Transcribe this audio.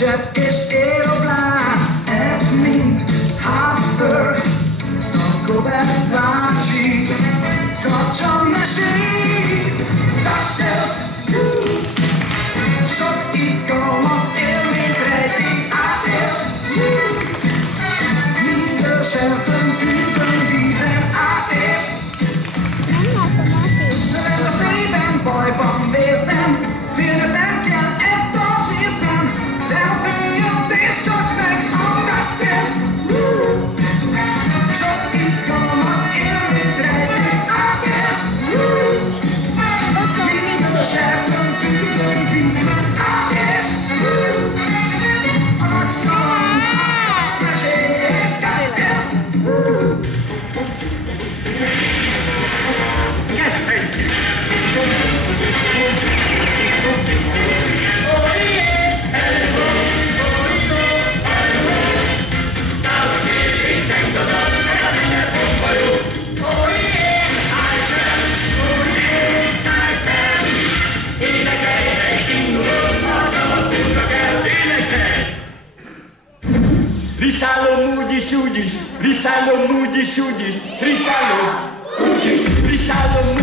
Learjet és aeroplán, ez mind hátbőr. Gobert bácsi, kapcsom mesél, DuckTales. Sok izgalmat élményt rejti átélsz. Minden sertön, tűzön, vízen átélsz. Szöveg a szemében, bajban, vészben, félned nem kell ezt a sészben, de a pénzt csak meg a DuckTales. Sok izgalmat élményt rejti átélsz. Minden a sertön, tűzön, vízen átélsz. Riszállom úgyis, riszállom úgyis, riszállom úgyis.